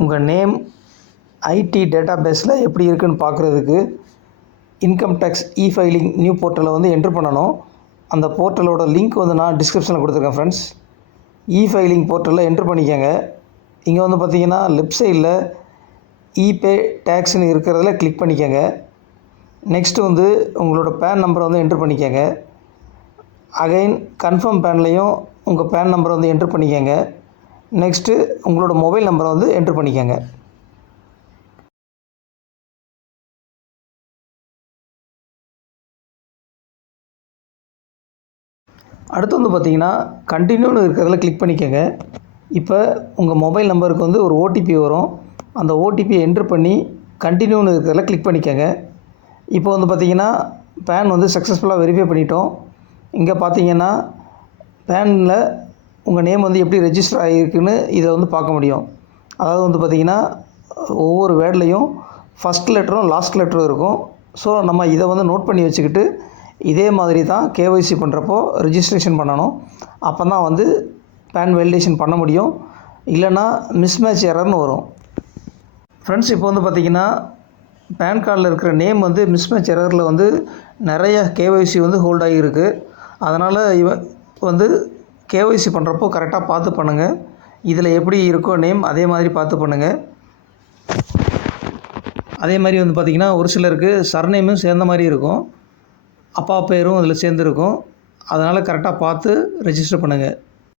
உங்கள் name ID data பேஸில் எப்படி இருக்குதுன்னு பார்க்குறதுக்கு இன்கம் டேக்ஸ் ஃபைலிங் நியூ போர்ட்டலை வந்து என்ட்ரு பண்ணணும். அந்த போர்ட்டலோட லிங்க் வந்து நான் டிஸ்கிரிப்ஷனில் கொடுத்துருக்கேன் ஃப்ரெண்ட்ஸ். ஃபைலிங் போர்ட்டலில் என்ட்ரு பண்ணிக்கோங்க. இங்கே வந்து பார்த்தீங்கன்னா லெஃப்ட் சைடில் பே டேக்ஸ்னு இருக்கிறதுல கிளிக் பண்ணிக்கோங்க. நெக்ஸ்ட்டு வந்து உங்களோட பேன் நம்பரை வந்து என்ட்ரு பண்ணிக்கோங்க. அகைன் கன்ஃபார்ம் பேன்லேயும் உங்கள் பேன் நம்பரை வந்து என்ட்ரு பண்ணிக்கோங்க. நெக்ஸ்ட்டு உங்களோட மொபைல் நம்பரை வந்து என்ட்ரு பண்ணிக்கோங்க. அடுத்து வந்து பார்த்திங்கன்னா கண்டினியூன்னு இருக்கிறதுல கிளிக் பண்ணிக்கோங்க. இப்போ உங்கள் மொபைல் நம்பருக்கு வந்து ஒரு ஓடிபி வரும். அந்த ஓடிபியை என்ட்ரு பண்ணி கண்டினியூன்னு இருக்கிறதுல கிளிக் பண்ணிக்கோங்க. இப்போ வந்து பார்த்திங்கன்னா பேன் வந்து சக்ஸஸ்ஃபுல்லாக வெரிஃபை பண்ணிட்டோம். இங்கே பார்த்தீங்கன்னா பேனில் உங்கள் நேம் வந்து எப்படி ரெஜிஸ்டர் ஆகிருக்குன்னு இதை வந்து பார்க்க முடியும். அதாவது வந்து பார்த்திங்கன்னா ஒவ்வொரு வேர்ட்லேயும் ஃபஸ்ட் லெட்டரும் லாஸ்ட் லெட்டரும் இருக்கும். ஸோ நம்ம இதை வந்து நோட் பண்ணி வச்சுக்கிட்டு இதே மாதிரி தான் கேஒய்சி பண்ணுறப்போ ரிஜிஸ்ட்ரேஷன் பண்ணணும். அப்போ தான் வந்து பேன் வேலிடேஷன் பண்ண முடியும். இல்லைன்னா மிஸ்மேட்ச் எரர்னு வரும். ஃப்ரெண்ட்ஸ், இப்போ வந்து பார்த்திங்கன்னா பேன் கார்டில் இருக்கிற நேம் வந்து மிஸ்மேட்ச் எரரில் வந்து நிறைய கேஒய்சி வந்து ஹோல்ட் ஆகியிருக்கு. அதனால் வந்து கேஒய்சி பண்ணுறப்போ கரெக்டாக பார்த்து பண்ணுங்கள். இதில் எப்படி இருக்கோ நேம் அதே மாதிரி பார்த்து பண்ணுங்கள். அதே மாதிரி வந்து பார்த்திங்கன்னா ஒரு சிலருக்கு சர்நேமும் சேர்ந்த மாதிரி இருக்கும், அப்பா பேரும் அதில் சேர்ந்துருக்கும். அதனால் கரெக்டாக பார்த்து ரெஜிஸ்டர் பண்ணுங்கள்.